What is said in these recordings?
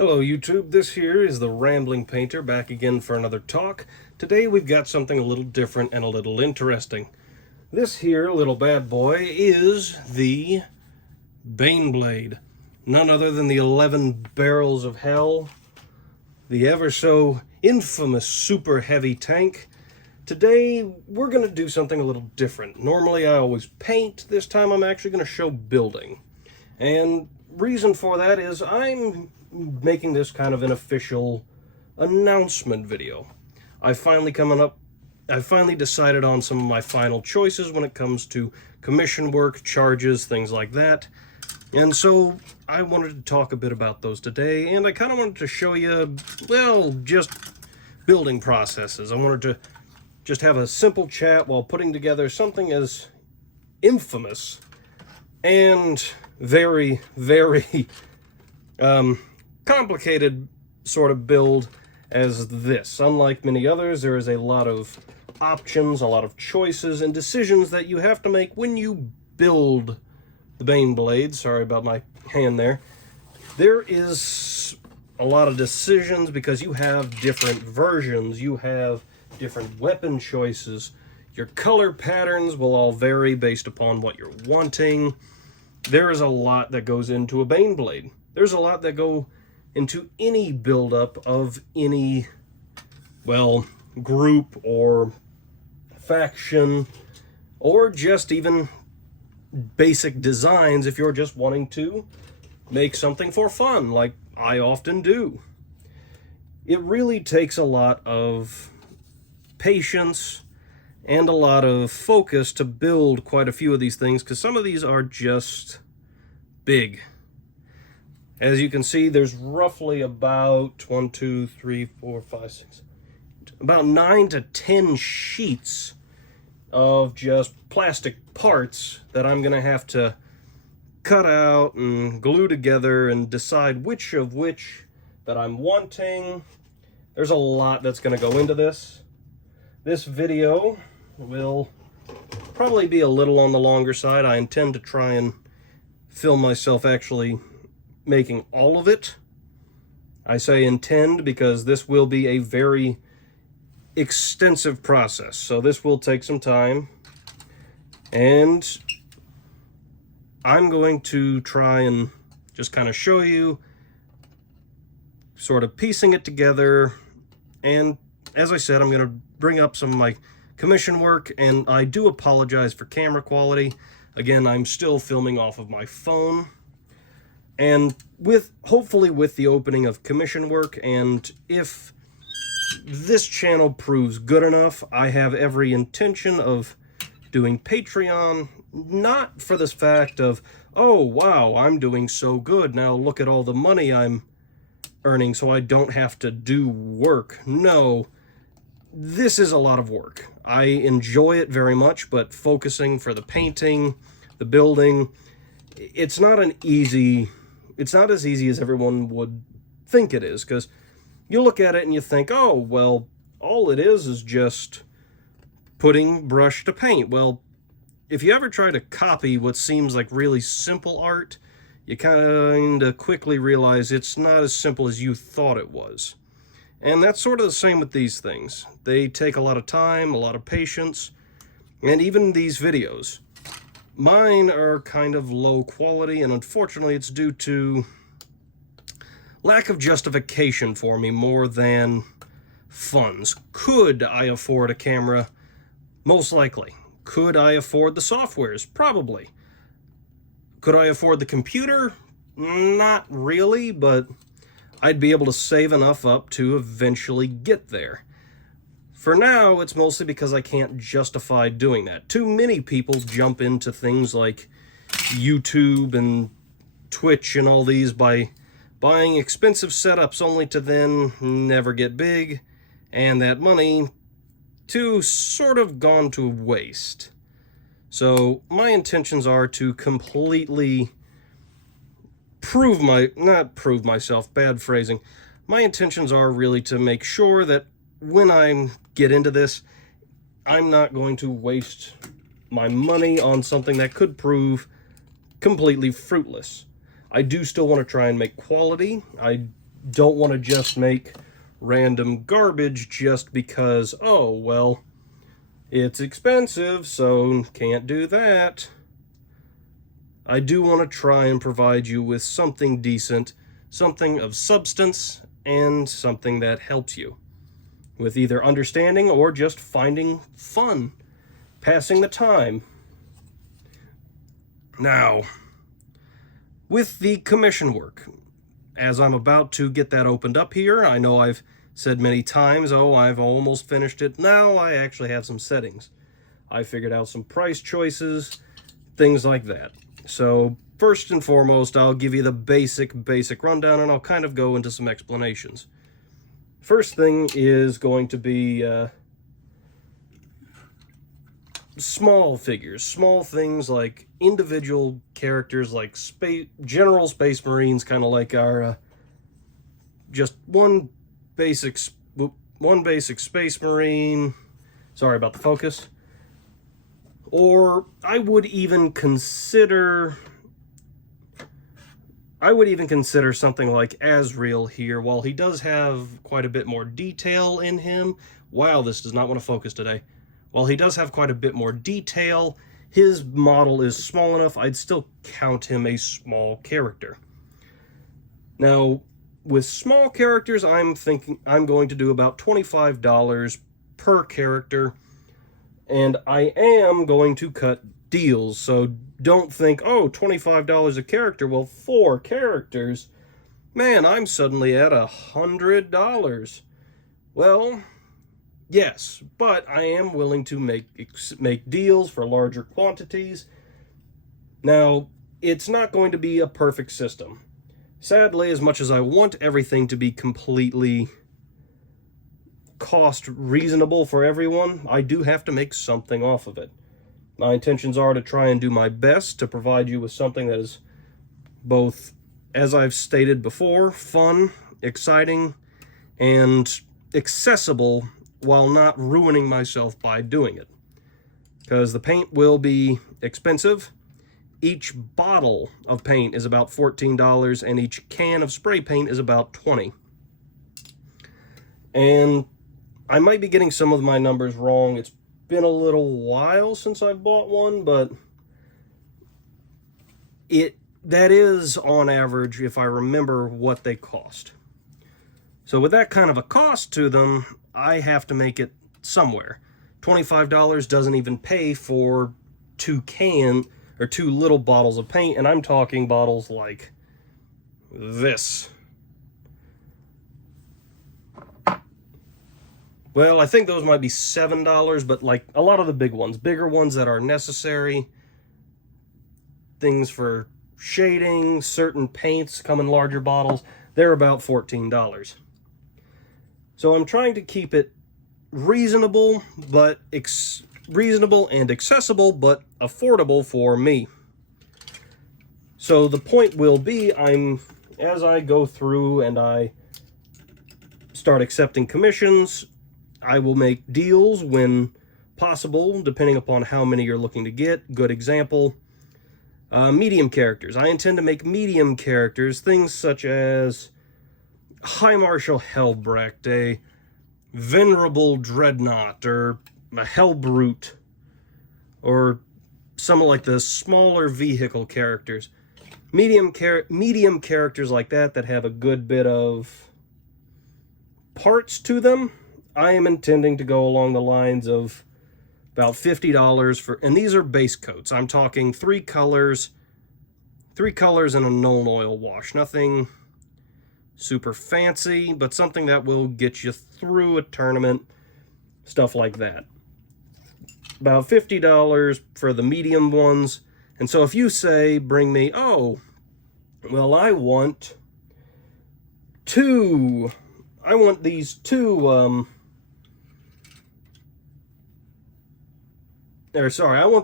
Hello YouTube, this here is the Rambling Painter back again for another talk. Today we've got something a little different and a little interesting. This here little bad boy is the Baneblade. None other than the 11 Barrels of Hell, the ever so infamous super heavy tank. Today we're going to do something a little different. Normally I always paint, this time I'm actually going to show building. And reason for that is I'm making this kind of an official announcement video. I finally decided on some of my final choices when it comes to commission work, charges, things like that. And so I wanted to talk a bit about those today, and I kind of wanted to show you, well, just building processes. I wanted to just have a simple chat while putting together something as infamous and very, very complicated sort of build as this. Unlike many others, there is a lot of options, a lot of choices and decisions that you have to make when you build the Baneblade. Sorry about my hand there. There is a lot of decisions because you have different versions, you have different weapon choices, your color patterns will all vary based upon what you're wanting. There is a lot that goes into a Baneblade. There's a lot that go into any buildup of any, well, group or faction, or just even basic designs if you're just wanting to make something for fun, like I often do. It really takes a lot of patience and a lot of focus to build quite a few of these things, because some of these are just big. As you can see, there's roughly about 1, 2, 3, 4, 5, 6, about 9 to 10 sheets of just plastic parts that I'm going to have to cut out and glue together and decide which of which that I'm wanting. There's a lot that's going to go into this. This video will probably be a little on the longer side. I intend to try and film myself actually making all of it. I say intend because this will be a very extensive process, so this will take some time, and I'm going to try and just kind of show you sort of piecing it together. And as I said, I'm going to bring up some of my commission work, and I do apologize for camera quality. Again, I'm still filming off of my phone. And hopefully with the opening of commission work, and if this channel proves good enough, I have every intention of doing Patreon, not for this fact of, oh wow, I'm doing so good, now look at all the money I'm earning so I don't have to do work. No, this is a lot of work. I enjoy it very much, but focusing for the painting, the building, it's not as easy as everyone would think it is, because you look at it and you think, oh, well, all it is just putting brush to paint. Well, if you ever try to copy what seems like really simple art, you kind of quickly realize it's not as simple as you thought it was. And that's sort of the same with these things. They take a lot of time, a lot of patience, and even these videos. Mine are kind of low quality, and unfortunately it's due to lack of justification for me more than funds. Could I afford a camera? Most likely. Could I afford the softwares? Probably. Could I afford the computer? Not really, but I'd be able to save enough up to eventually get there. For now, it's mostly because I can't justify doing that. Too many people jump into things like YouTube and Twitch and all these by buying expensive setups only to then never get big, and that money to sort of gone to waste. So my intentions are to completely not prove myself, bad phrasing. My intentions are really to make sure that when I get into this, I'm not going to waste my money on something that could prove completely fruitless. I do still want to try and make quality. I don't want to just make random garbage just because, oh, well, it's expensive, so can't do that. I do want to try and provide you with something decent, something of substance, and something that helps you with either understanding or just finding fun, passing the time. Now, with the commission work, as I'm about to get that opened up here, I know I've said many times, oh, I've almost finished it. Now I actually have some settings. I figured out some price choices, things like that. So first and foremost, I'll give you the basic rundown, and I'll kind of go into some explanations. First thing is going to be small figures, small things like individual characters, like General Space Marines, kind of like our just one basic Space Marine. Sorry about the focus. Or I would even consider something like Azrael here. While he does have quite a bit more detail in him, wow, this does not want to focus today. While he does have quite a bit more detail, his model is small enough, I'd still count him a small character. Now, with small characters, I'm thinking I'm going to do about $25 per character, and I am going to cut deals, so don't think, oh, $25 a character, well, 4 characters, man, I'm suddenly at $100. Well, yes, but I am willing to make deals for larger quantities. Now, it's not going to be a perfect system. Sadly, as much as I want everything to be completely cost reasonable for everyone, I do have to make something off of it. My intentions are to try and do my best to provide you with something that is both, as I've stated before, fun, exciting, and accessible while not ruining myself by doing it. Because the paint will be expensive. Each bottle of paint is about $14, and each can of spray paint is about $20. And I might be getting some of my numbers wrong. It's been a little while since I've bought one, but that is on average, if I remember, what they cost. So with that kind of a cost to them, I have to make it somewhere. $25 doesn't even pay for 2 little bottles of paint, and I'm talking bottles like this. Well, I think those might be $7, but like a lot of the bigger ones that are necessary, things for shading, certain paints come in larger bottles, they're about $14. So I'm trying to keep it reasonable, but reasonable and accessible, but affordable for me. So the point will be, as I go through and I start accepting commissions, I will make deals when possible, depending upon how many you're looking to get. Good example, medium characters. I intend to make medium characters, things such as High Marshal Helbrecht, a Venerable Dreadnought, or a Hellbrute, or some like the smaller vehicle characters. Medium characters like that have a good bit of parts to them. I am intending to go along the lines of about $50 for, and these are base coats. I'm talking 3 colors and a Nuln Oil wash. Nothing super fancy, but something that will get you through a tournament, stuff like that. About $50 for the medium ones. And so if you say, bring me, oh, well, I want these 2, I want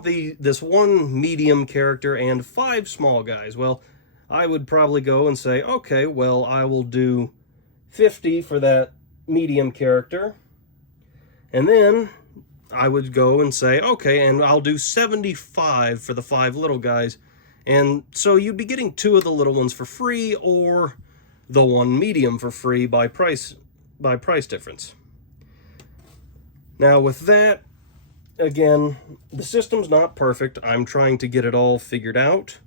this 1 medium character and 5 small guys. Well, I would probably go and say, okay, well, I will do 50 for that medium character. And then I would go and say, okay, and I'll do 75 for the 5 little guys. And so you'd be getting 2 of the little ones for free, or the one medium for free by price difference. Now with that, again, the system's not perfect. I'm trying to get it all figured out.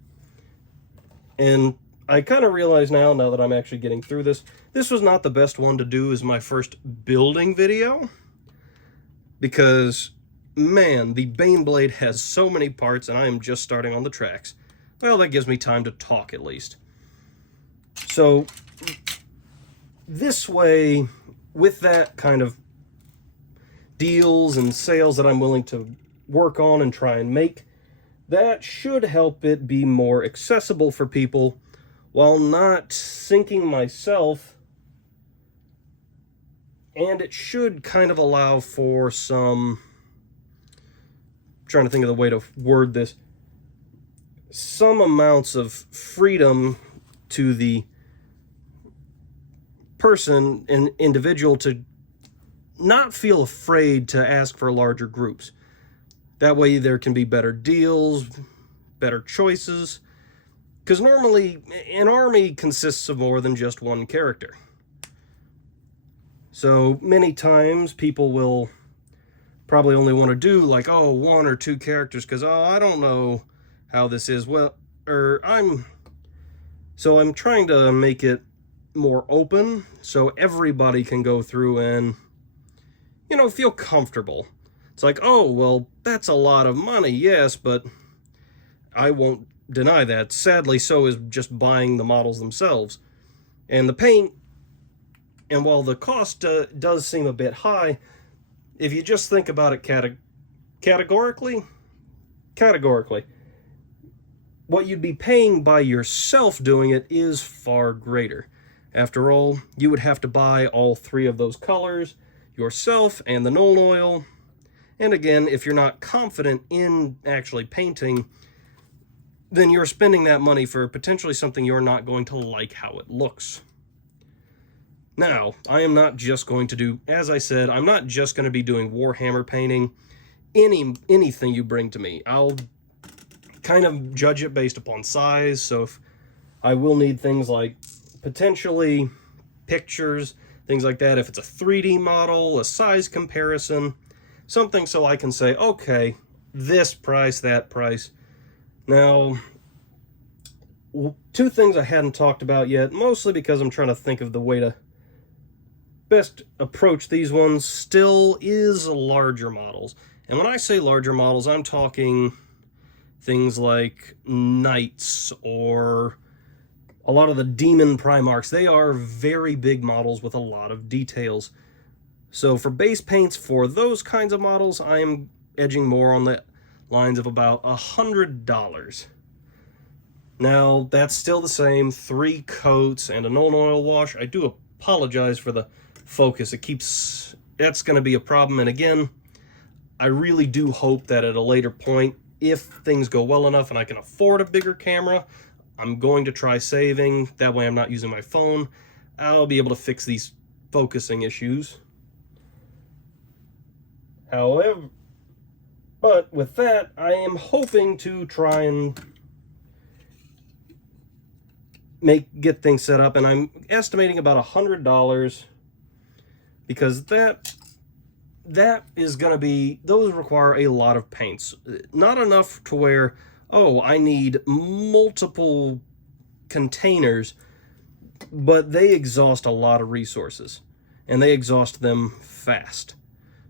And I kind of realize now that I'm actually getting through this, this was not the best one to do as my first building video. Because, man, the Baneblade has so many parts and I am just starting on the tracks. Well, that gives me time to talk at least. So, this way, with that kind of deals and sales that I'm willing to work on and try and make, that should help it be more accessible for people while not sinking myself, and it should kind of allow for some, I'm trying to think of the way to word this, some amounts of freedom to the person and individual to not feel afraid to ask for larger groups. That way there can be better deals, better choices, because normally an army consists of more than just one character. So many times people will probably only want to do like, oh, 1 or 2 characters because, oh, I don't know how this is. Well, I'm trying to make it more open so everybody can go through and, you know, feel comfortable. It's like, oh, well, that's a lot of money, yes, but I won't deny that. Sadly, so is just buying the models themselves. And the paint, and while the cost does seem a bit high, if you just think about it categorically, what you'd be paying by yourself doing it is far greater. After all, you would have to buy all 3 of those colors yourself and the Nuln Oil. And again, if you're not confident in actually painting, then you're spending that money for potentially something you're not going to like how it looks. Now, I am not just going to do, as I said, I'm not just going to be doing Warhammer painting. Anything you bring to me, I'll kind of judge it based upon size. So if I will need things like potentially pictures, things like that. If it's a 3D model, a size comparison, something so I can say, okay, this price, that price. Now, 2 things I hadn't talked about yet, mostly because I'm trying to think of the way to best approach these ones, still is larger models. And when I say larger models, I'm talking things like Knights or a lot of the Demon Primarchs. They are very big models with a lot of details. So for base paints for those kinds of models, I am edging more on the lines of about $100. Now, that's still the same, 3 coats and a Nuln Oil wash. I do apologize for the focus. That's going to be a problem. And again, I really do hope that at a later point, if things go well enough and I can afford a bigger camera, I'm going to try saving. That way I'm not using my phone. I'll be able to fix these focusing issues. However, but with that, I am hoping to try and get things set up, and I'm estimating about $100 because that is going to be, those require a lot of paints. Not enough to where, oh, I need multiple containers, but they exhaust a lot of resources, and they exhaust them fast.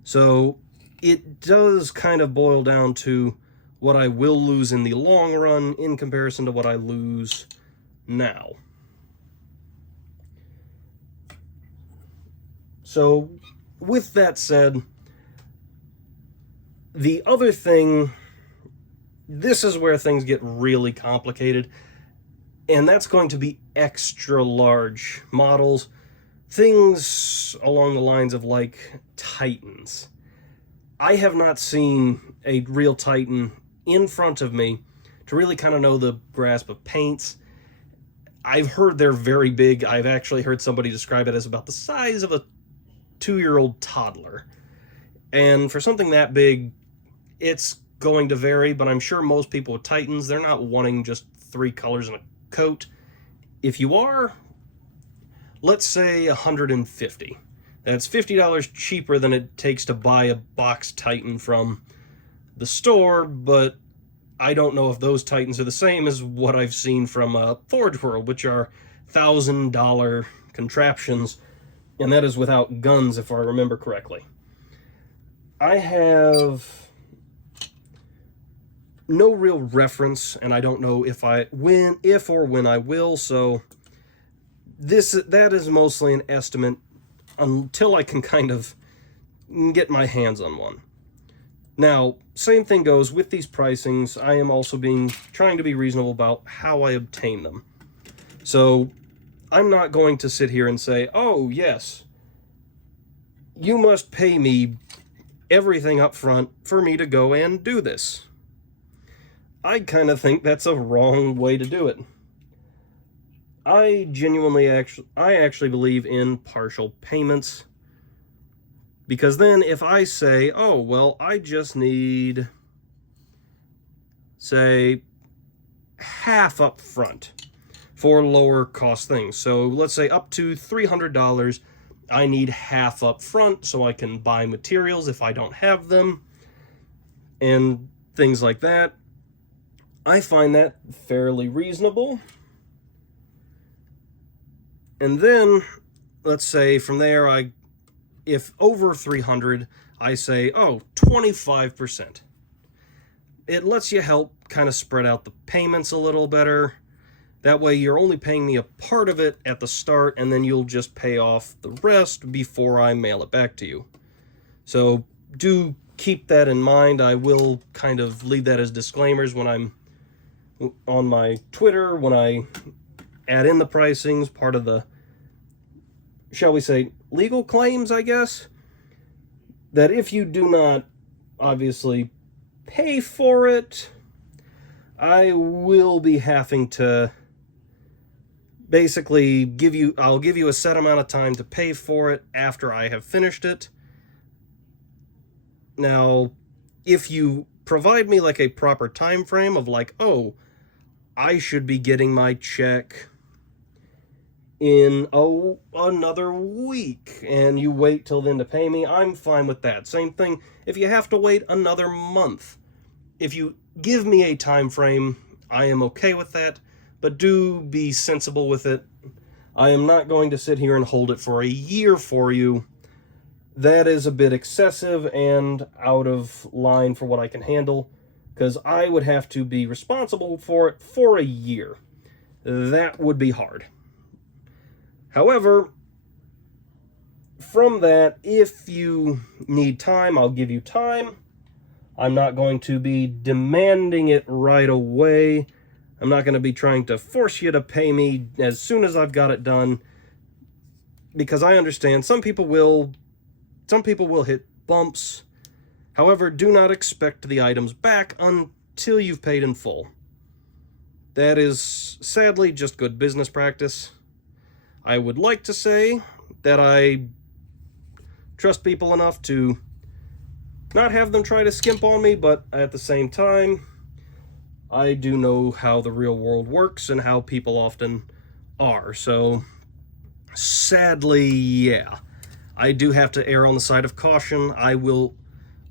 So it does kind of boil down to what I will lose in the long run in comparison to what I lose now. So with that said, the other thing, this is where things get really complicated, and that's going to be extra large models, things along the lines of like Titans. I have not seen a real Titan in front of me to really kind of know the grasp of paints. I've heard they're very big. I've actually heard somebody describe it as about the size of a 2-year-old toddler. And for something that big, it's going to vary, but I'm sure most people with Titans, they're not wanting just 3 colors in a coat. If you are, let's say $150. That's $50 cheaper than it takes to buy a box Titan from the store, but I don't know if those Titans are the same as what I've seen from Forge World, which are $1,000 contraptions, and that is without guns, if I remember correctly. I have no real reference, and I don't know if or when I will, so that is mostly an estimate until I can kind of get my hands on one. Now, same thing goes with these pricings. I am also trying to be reasonable about how I obtain them. So I'm not going to sit here and say, oh yes, you must pay me everything up front for me to go and do this. I kind of think that's a wrong way to do it. I actually believe in partial payments. Because then if I say, oh, well, I just need, say, half up front for lower cost things. So let's say up to $300, I need half up front so I can buy materials if I don't have them and things like that. I find that fairly reasonable. And then, let's say from there, if over 300, I say, oh, 25%. It lets you help kind of spread out the payments a little better. That way you're only paying me a part of it at the start, and then you'll just pay off the rest before I mail it back to you. So do keep that in mind. I will kind of leave that as disclaimers when I'm on my Twitter, when I add in the pricings, part of the, shall we say, legal claims, I guess, that if you do not obviously pay for it, I will be having to basically I'll give you a set amount of time to pay for it after I have finished it. Now, if you provide me like a proper time frame of like, oh, I should be getting my check in another week, and you wait till then to pay me, I'm fine with that. Same thing if you have to wait another month. If you give me a time frame, I am okay with that, but do be sensible with it. I am not going to sit here and hold it for a year for you. That is a bit excessive and out of line for what I can handle, because I would have to be responsible for it for a year. That would be hard. However, from that, if you need time, I'll give you time. I'm not going to be demanding it right away. I'm not going to be trying to force you to pay me as soon as I've got it done, because I understand some people will hit bumps. However, do not expect the items back until you've paid in full. That is sadly just good business practice. I would like to say that I trust people enough to not have them try to skimp on me, but at the same time, I do know how the real world works and how people often are. So, sadly, yeah, I do have to err on the side of caution.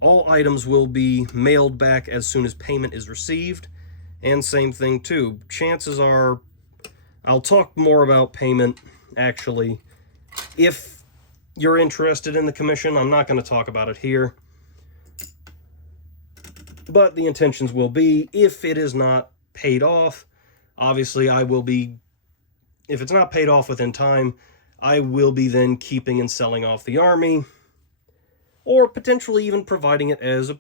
All items will be mailed back as soon as payment is received. And same thing too. Chances are, I'll talk more about payment, actually, if you're interested in the commission. I'm not going to talk about it here. But the intentions will be, if it is not paid off, obviously if it's not paid off within time, I will be then keeping and selling off the army, or potentially even providing it as a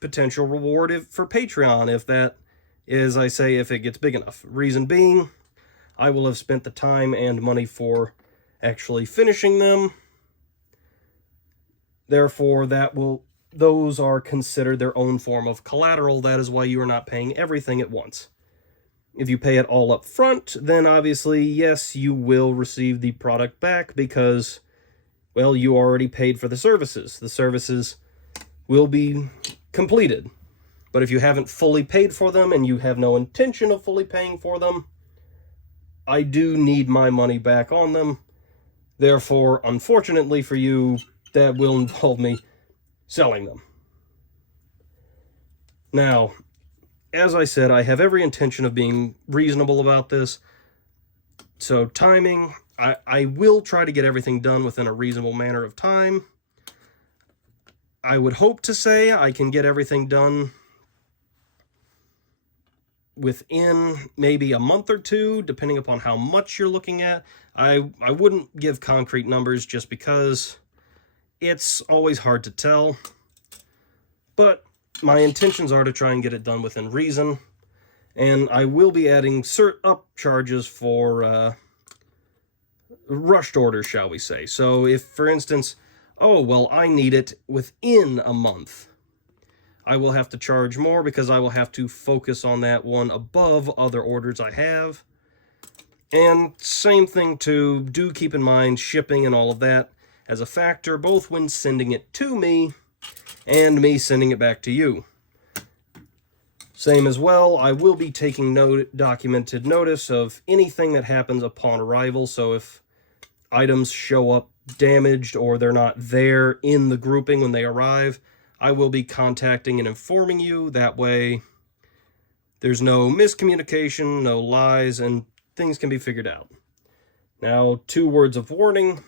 potential reward for Patreon, if that is, I say, if it gets big enough. Reason being, I will have spent the time and money for actually finishing them. Therefore, those are considered their own form of collateral. That is why you are not paying everything at once. If you pay it all up front, then obviously, yes, you will receive the product back because, well, you already paid for the services. The services will be completed. But if you haven't fully paid for them and you have no intention of fully paying for them, I do need my money back on them. Therefore, unfortunately for you, that will involve me selling them. Now, as I said, I have every intention of being reasonable about this. So timing, I will try to get everything done within a reasonable manner of time. I would hope to say I can get everything done within maybe a month or two, depending upon how much you're looking at. I wouldn't give concrete numbers just because it's always hard to tell. But my intentions are to try and get it done within reason. And I will be adding up charges for rushed orders, shall we say. So if, for instance, oh, well, I need it within a month, I will have to charge more because I will have to focus on that one above other orders I have. And same thing too, do keep in mind shipping and all of that as a factor, both when sending it to me and me sending it back to you. Same as well, I will be taking documented notice of anything that happens upon arrival. So if items show up damaged or they're not there in the grouping when they arrive, I will be contacting and informing you. That way there's no miscommunication, no lies, and things can be figured out. Now, 2 words of warning.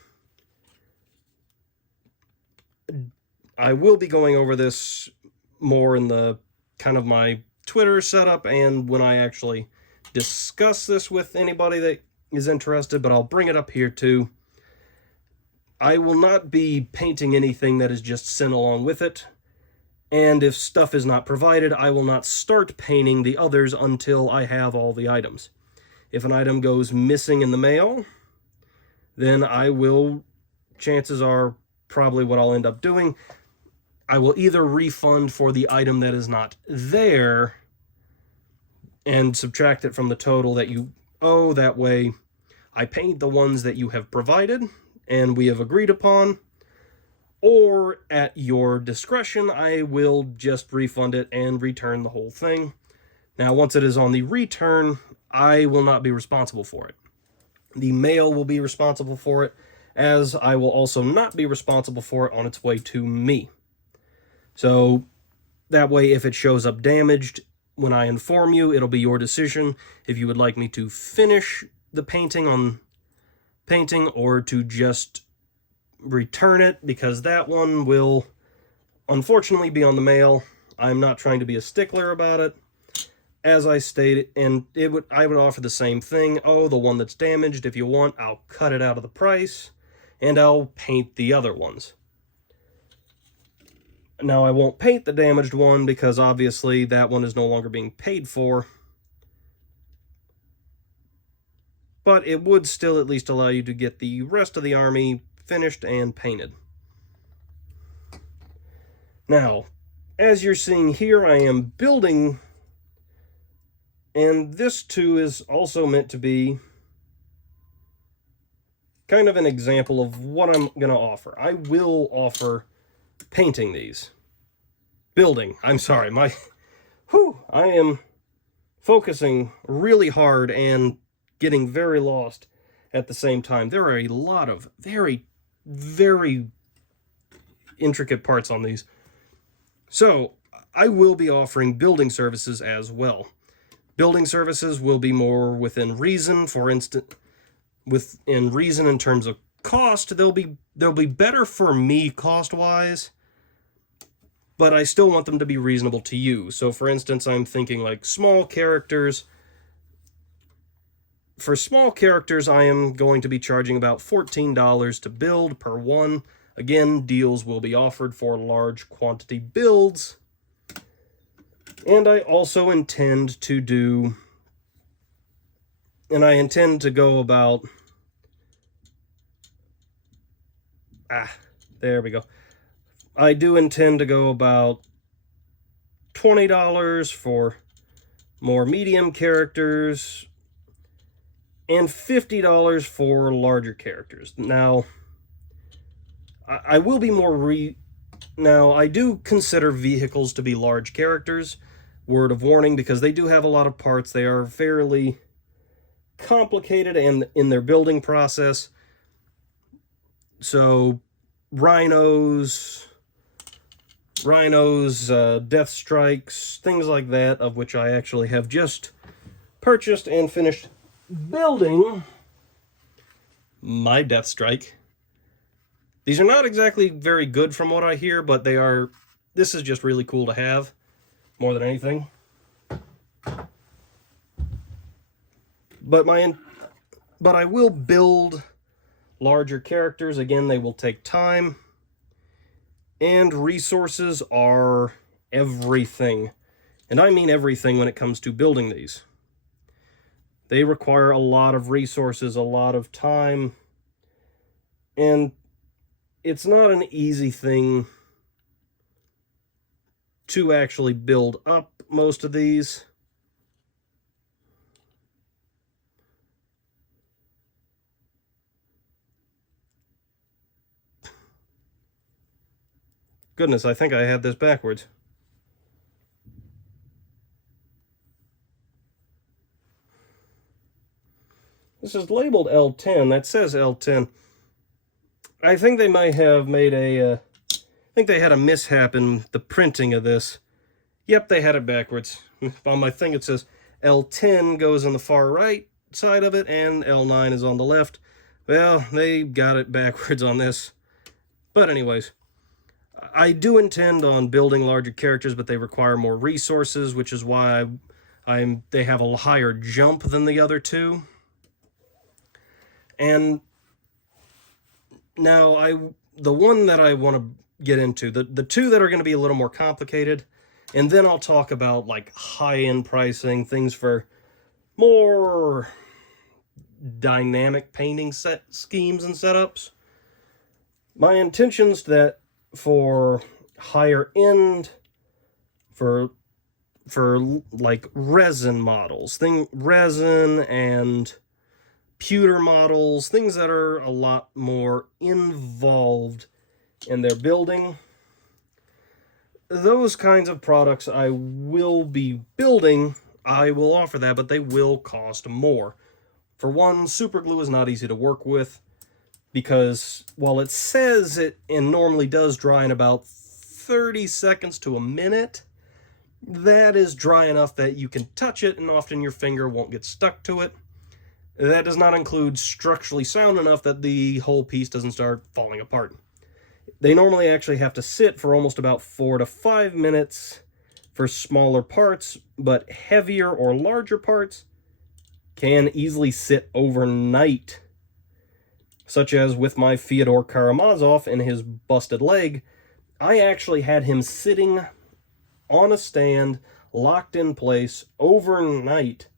I will be going over this more in the kind of my Twitter setup and when I actually discuss this with anybody that is interested, but I'll bring it up here too. I will not be painting anything that is just sent along with it. And if stuff is not provided, I will not start painting the others until I have all the items. If an item goes missing in the mail, then I will, chances are probably what I'll end up doing, I will either refund for the item that is not there and subtract it from the total that you owe. That way I paint the ones that you have provided and we have agreed upon, or at your discretion, I will just refund it and return the whole thing. Now, once it is on the return, I will not be responsible for it. The mail will be responsible for it, as I will also not be responsible for it on its way to me. So that way, if it shows up damaged, when I inform you, it'll be your decision if you would like me to finish the painting or to just return it, because that one will unfortunately be on the mail. I'm not trying to be a stickler about it, as I stated, and I would offer the same thing. Oh, the one that's damaged, if you want, I'll cut it out of the price and I'll paint the other ones. Now, I won't paint the damaged one because obviously that one is no longer being paid for, but it would still at least allow you to get the rest of the army finished and painted. Now, as you're seeing here, I am building, and this too is also meant to be kind of an example of what I'm going to offer. I will offer painting these. I'm sorry, I am focusing really hard and getting very lost at the same time. There are a lot of very, very intricate parts on these. So, I will be offering building services as well. Building services will be more within reason. For instance, within reason in terms of cost, they'll be better for me cost-wise, but I still want them to be reasonable to you. So, for instance, I'm thinking like small characters. For small characters, I am going to be charging about $14 to build per one. Again, deals will be offered for large quantity builds. And I also intend to do, and I intend to go about, there we go. I do intend to go about $20 for more medium characters and $50 for larger characters. Now, I will be more Now, I do consider vehicles to be large characters, word of warning, because they do have a lot of parts. They are fairly complicated and in their building process. So rhinos, death strikes, things like that, of which I actually have just purchased and finished building my death strike. These are not exactly very good from what I hear, but they are, this is just really cool to have, more than anything. But I will build larger characters. Again, they will take time. And resources are everything. And I mean everything when it comes to building these. They require a lot of resources, a lot of time. And it's not an easy thing to actually build up most of these. Goodness, I think I had this backwards. This is labeled L10. That says L10. I think they might have made I think they had a mishap in the printing of this. Yep, they had it backwards. On my thing it says L10 goes on the far right side of it, and L9 is on the left. Well, they got it backwards on this. But anyways, I do intend on building larger characters, but they require more resources, which is why they have a higher jump than the other two. And now the one that I want to get into, the two that are going to be a little more complicated, and then I'll talk about like high-end pricing, things for more dynamic painting schemes and setups. My intention's that for higher end, for like resin models, resin and pewter models, things that are a lot more involved in their building. Those kinds of products I will be building. I will offer that, but they will cost more. For one, super glue is not easy to work with, because while it says it and normally does dry in about 30 seconds to a minute, that is dry enough that you can touch it and often your finger won't get stuck to it. That does not include structurally sound enough that the whole piece doesn't start falling apart. They normally actually have to sit for almost about 4 to 5 minutes for smaller parts, but heavier or larger parts can easily sit overnight. Such as with my Fyodor Karamazov and his busted leg, I actually had him sitting on a stand, locked in place, overnight,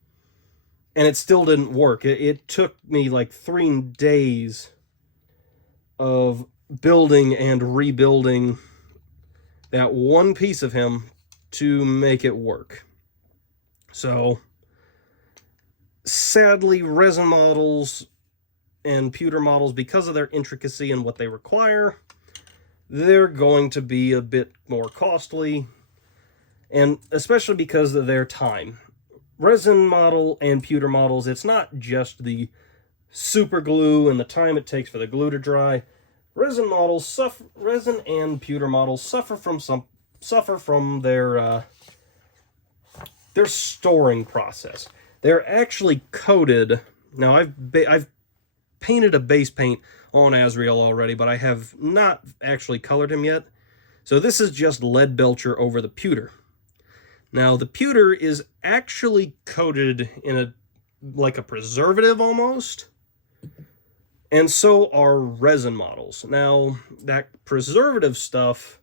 and it still didn't work. It took me like 3 days of building and rebuilding that one piece of him to make it work. So, sadly, resin models and pewter models, because of their intricacy and what they require, they're going to be a bit more costly, and especially because of their time. Resin model and pewter models, it's not just the super glue and the time it takes for the glue to dry. Resin and pewter models suffer from their storing process. They're actually coated. Now I've painted a base paint on Azrael already, but I have not actually colored him yet. So this is just Leadbelcher over the pewter. Now the pewter is actually coated in like a preservative almost, and so are resin models. Now that preservative stuff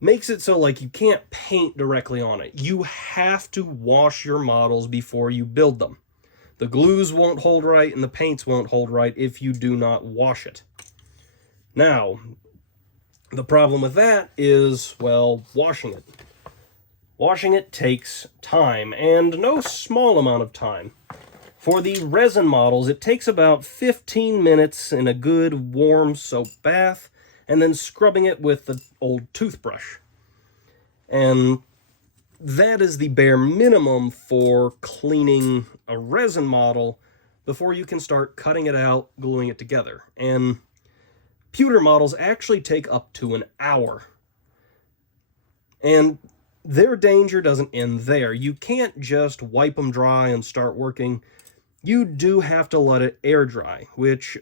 makes it so like you can't paint directly on it. You have to wash your models before you build them. The glues won't hold right and the paints won't hold right if you do not wash it. Now, the problem with that is, well, washing it. Washing it takes time, and no small amount of time. For the resin models, it takes about 15 minutes in a good warm soap bath, and then scrubbing it with the old toothbrush. And that is the bare minimum for cleaning a resin model before you can start cutting it out, gluing it together. And Pewter models actually take up to an hour. And their danger doesn't end there. You can't just wipe them dry and start working. You do have to let it air dry, which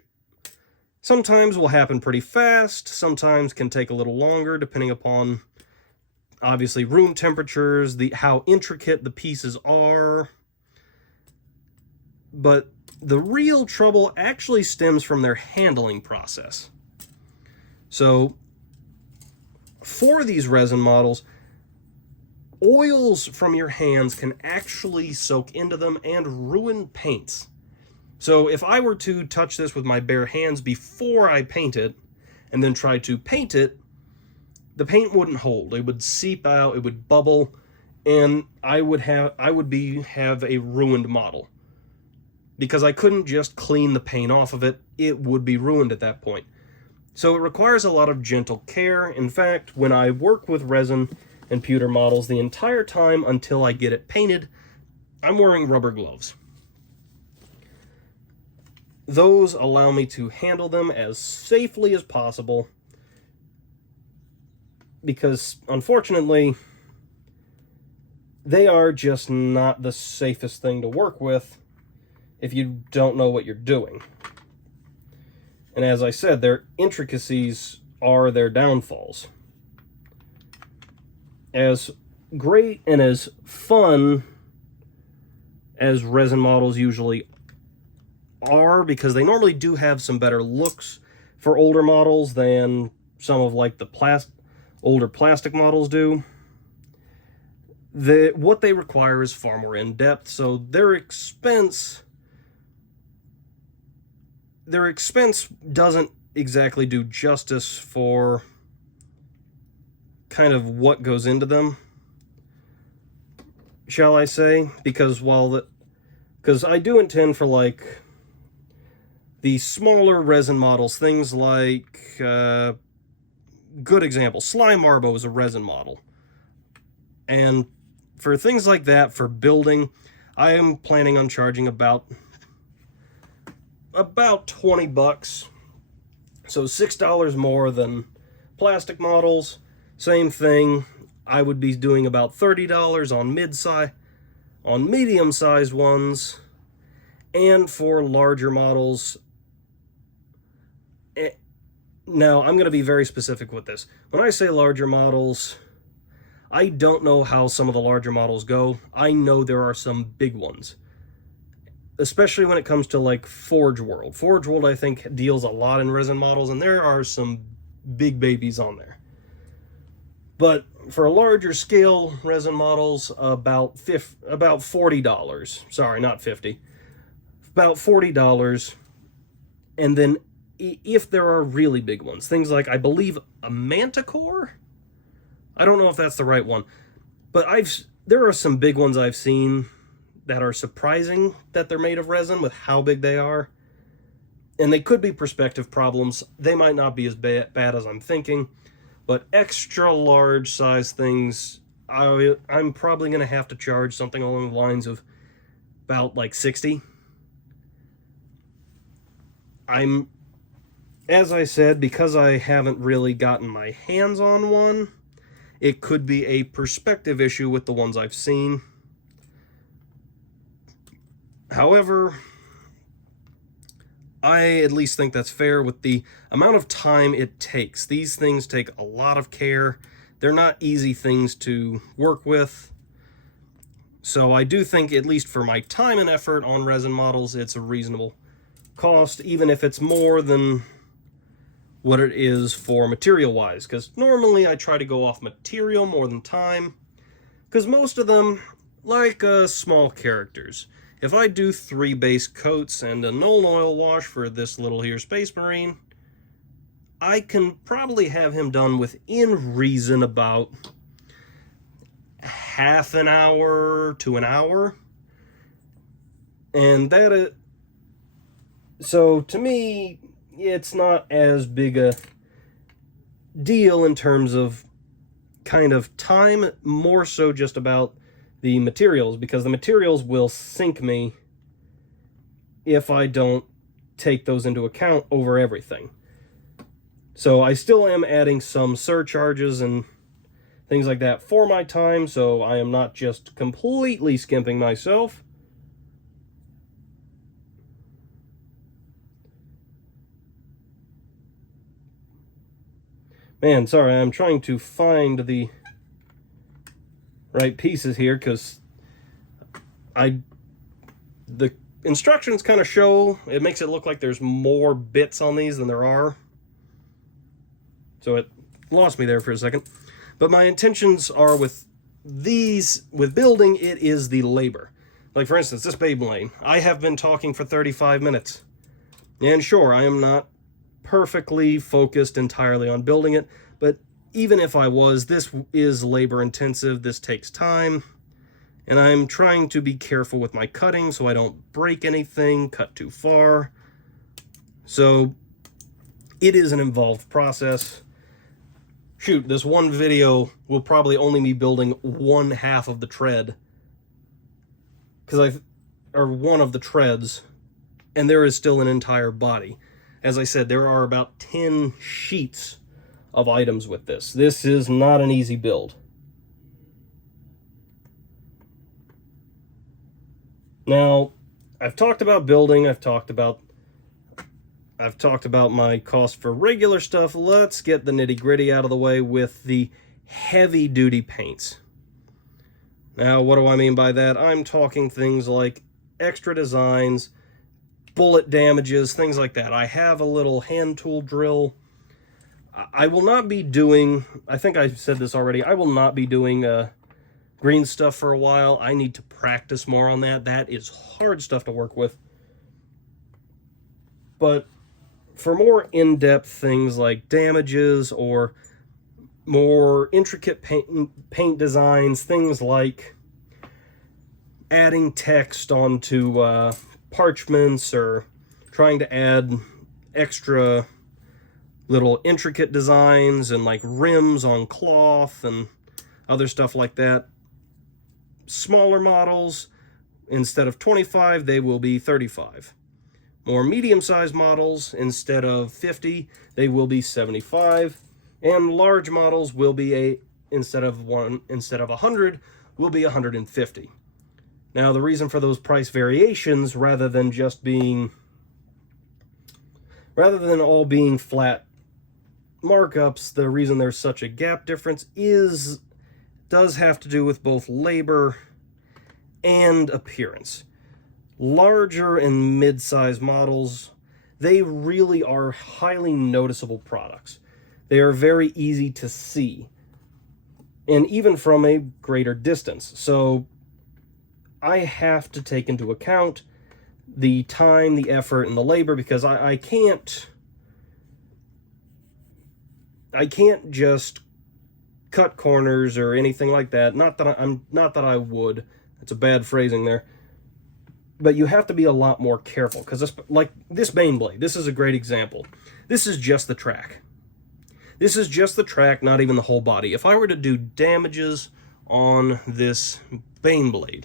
sometimes will happen pretty fast, sometimes can take a little longer, depending upon, obviously, room temperatures, how intricate the pieces are. But the real trouble actually stems from their handling process. So, for these resin models, oils from your hands can actually soak into them and ruin paints. So if I were to touch this with my bare hands before I paint it, and then try to paint it, the paint wouldn't hold. It would seep out, it would bubble, and I would have a ruined model. Because I couldn't just clean the paint off of it, it would be ruined at that point. So it requires a lot of gentle care. In fact, when I work with resin and pewter models, the entire time until I get it painted, I'm wearing rubber gloves. Those allow me to handle them as safely as possible, because unfortunately, they are just not the safest thing to work with if you don't know what you're doing. And as I said, their intricacies are their downfalls. As great and as fun as resin models usually are, because they normally do have some better looks for older models than some of like the older plastic models do, what they require is far more in-depth, so their expense doesn't exactly do justice for kind of what goes into them, shall I say, because I do intend for like the smaller resin models, things like, good example, Slime Marbo is a resin model. And for things like that, for building, I am planning on charging about $20. So $6 more than plastic models. Same thing, I would be doing about $30 on medium-sized ones, and for larger models. Now, I'm going to be very specific with this. When I say larger models, I don't know how some of the larger models go. I know there are some big ones, especially when it comes to like Forge World. Forge World, I think, deals a lot in resin models, and there are some big babies on there. But for larger scale resin models, about $40. Sorry, not 50. About $40. And then if there are really big ones, things like, I believe, a Manticore? I don't know if that's the right one. But there are some big ones I've seen that are surprising that they're made of resin with how big they are. And they could be perspective problems. They might not be as bad as I'm thinking. But extra large size things, I'm probably going to have to charge something along the lines of about like $60. As I said, because I haven't really gotten my hands on one, it could be a perspective issue with the ones I've seen. However, I at least think that's fair with the amount of time it takes. These things take a lot of care. They're not easy things to work with. So I do think, at least for my time and effort on resin models, it's a reasonable cost, even if it's more than what it is for material-wise. Because normally I try to go off material more than time. Because most of them, like small characters, if I do 3 base coats and a Nuln Oil wash for this little here Space Marine, I can probably have him done within reason about half an hour to an hour. And so to me, it's not as big a deal in terms of kind of time, more so just about the materials, because the materials will sink me if I don't take those into account over everything. So I still am adding some surcharges and things like that for my time, so I am not just completely skimping myself. Man, sorry, I'm trying to find the right pieces here, because the instructions kind of show, it makes it look like there's more bits on these than there are. So it lost me there for a second. But my intentions are with these, with building, it is the labor. Like, for instance, this Beyblade. I have been talking for 35 minutes. And sure, I am not perfectly focused entirely on building it, but even if I was, this is labor intensive, this takes time, and I'm trying to be careful with my cutting so I don't break anything, cut too far. So it is an involved process. Shoot, this one video will probably only be building one half of the tread, or one of the treads, and there is still an entire body. As I said, there are about 10 sheets of items with this. This is not an easy build. Now, I've talked about building, I've talked about my cost for regular stuff. Let's get the nitty-gritty out of the way with the heavy-duty paints. Now, what do I mean by that? I'm talking things like extra designs, bullet damages, things like that. I have a little hand tool drill. I will not be doing, I think I said this already, I will not be doing green stuff for a while. I need to practice more on that. That is hard stuff to work with. But for more in-depth things like damages or more intricate paint designs, things like adding text onto parchments or trying to add extra little intricate designs and like rims on cloth and other stuff like that. Smaller models, instead of 25, they will be 35. More medium-sized models, instead of 50, they will be 75. And large models will be instead of 100, will be 150. Now, the reason for those price variations, rather than all being flat markups, the reason there's such a gap difference does have to do with both labor and appearance. Larger and mid-size models, they really are highly noticeable products. They are very easy to see, and even from a greater distance. So I have to take into account the time, the effort, and the labor, because I can't just cut corners or anything like that. Not that I would. It's a bad phrasing there. But you have to be a lot more careful, because like this Baneblade, this is a great example. This is just the track. This is just the track, not even the whole body. If I were to do damages on this Baneblade,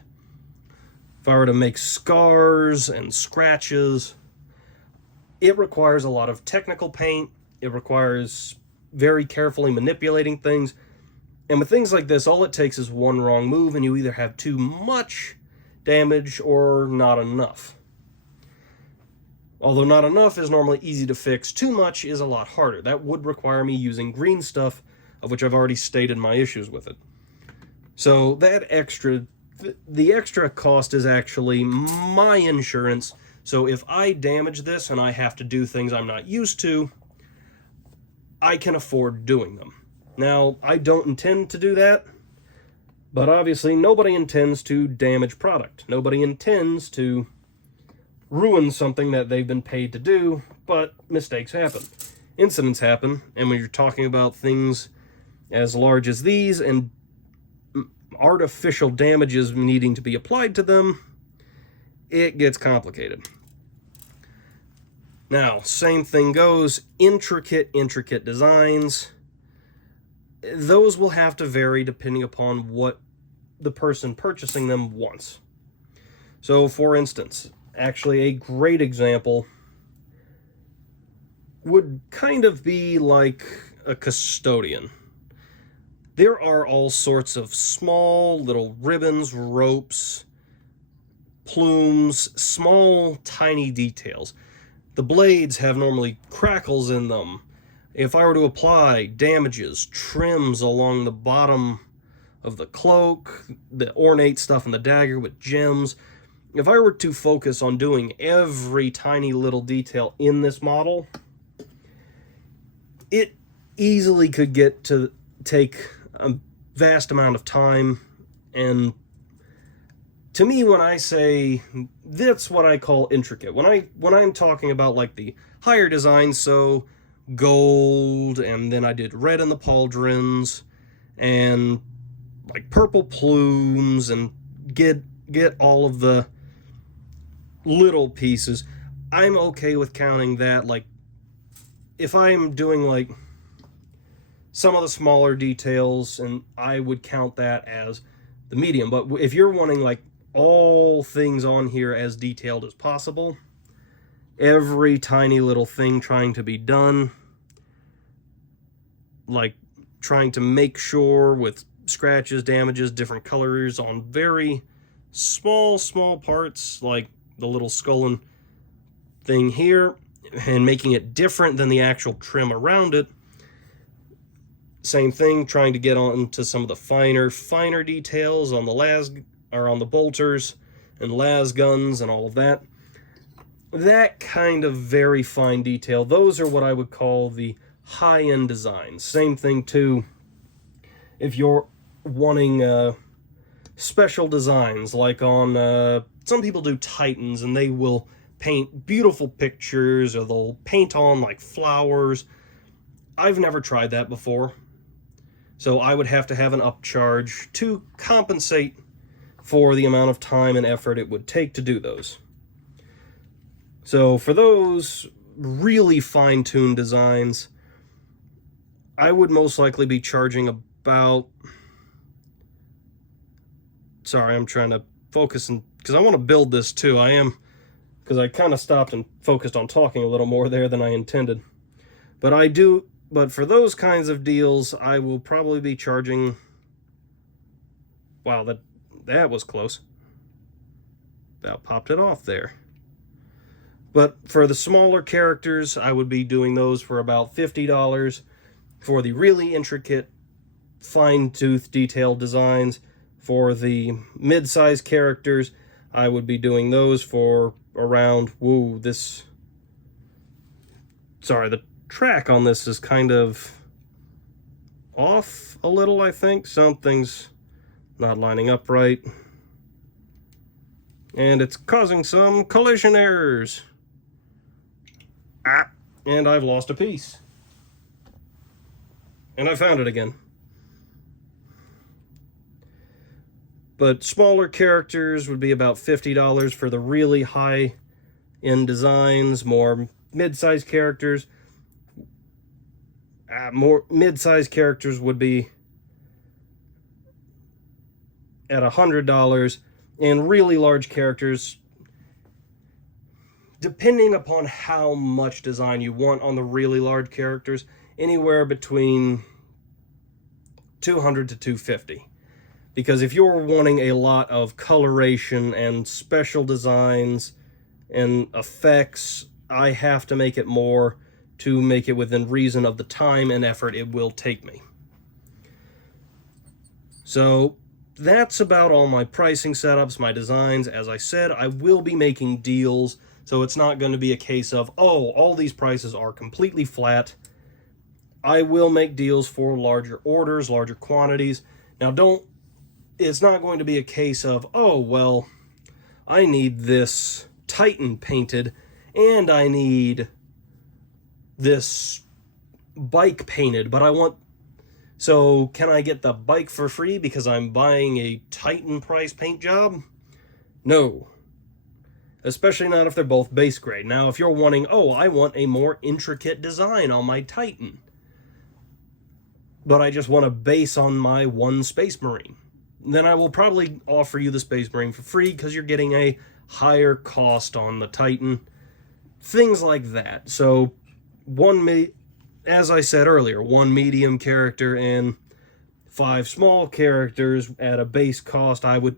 if I were to make scars and scratches, it requires a lot of technical paint. It requires very carefully manipulating things. And with things like this, all it takes is one wrong move, and you either have too much damage or not enough. Although not enough is normally easy to fix, too much is a lot harder. That would require me using green stuff, of which I've already stated my issues with it. So that the extra cost is actually my insurance. So if I damage this and I have to do things I'm not used to, I can afford doing them. Now, I don't intend to do that, but obviously nobody intends to damage product. Nobody intends to ruin something that they've been paid to do, but mistakes happen. Incidents happen, and when you're talking about things as large as these and artificial damages needing to be applied to them, it gets complicated. Now, same thing goes, intricate designs. Those will have to vary depending upon what the person purchasing them wants. So, for instance, actually a great example, would kind of be like a custodian. There are all sorts of small little ribbons, ropes, plumes, small tiny details. The blades have normally crackles in them. If I were to apply damages, trims along the bottom of the cloak, the ornate stuff in the dagger with gems, if I were to focus on doing every tiny little detail in this model, it easily could get to take a vast amount of time. And to me, when I say, that's what I call intricate. When I'm talking about like the higher designs, so gold, and then I did red in the pauldrons, and like purple plumes, and get all of the little pieces, I'm okay with counting that. Like, if I'm doing like some of the smaller details, and I would count that as the medium. But if you're wanting like all things on here as detailed as possible, every tiny little thing trying to be done, like trying to make sure with scratches, damages, different colors on very small parts, like the little skull thing here, and making it different than the actual trim around it. Same thing, trying to get on to some of the finer details on the bolters and las guns and all of that. That kind of very fine detail, those are what I would call the high-end designs. Same thing too, if you're wanting special designs, like on some people do Titans, and they will paint beautiful pictures, or they'll paint on like flowers. I've never tried that before, so I would have to have an upcharge to compensate for the amount of time and effort it would take to do those. So for those really fine-tuned designs, I would most likely be charging about... Sorry, I'm trying to focus, because I want to build this too. I am, because I kind of stopped and focused on talking a little more there than I intended. But for those kinds of deals, I will probably be charging... Wow, that was close. About popped it off there. But for the smaller characters, I would be doing those for about $50. For the really intricate, fine-tooth, detailed designs, for the mid-size characters, I would be doing those for around... Sorry, the track on this is kind of off a little, I think. Something's not lining up right. And it's causing some collision errors. And I've lost a piece. And I found it again. But smaller characters would be about $50 for the really high-end designs. More mid-sized characters. More mid-sized characters would be at $100. And really large characters, depending upon how much design you want on the really large characters, anywhere between $200 to $250. Because if you're wanting a lot of coloration and special designs and effects, I have to make it more to make it within reason of the time and effort it will take me. So that's about all my pricing setups, my designs. As I said, I will be making deals, so it's not going to be a case of, oh, all these prices are completely flat. I will make deals for larger orders, larger quantities. Now, it's not going to be a case of, oh, well, I need this Titan painted, and I need this bike painted, but I want... So, can I get the bike for free because I'm buying a Titan price paint job? No. Especially not if they're both base grade. Now, if you're wanting, oh, I want a more intricate design on my Titan, but I just want a base on my one Space Marine, then I will probably offer you the Space Marine for free because you're getting a higher cost on the Titan. Things like that. So, as I said earlier, 1 medium character and 5 small characters at a base cost. I would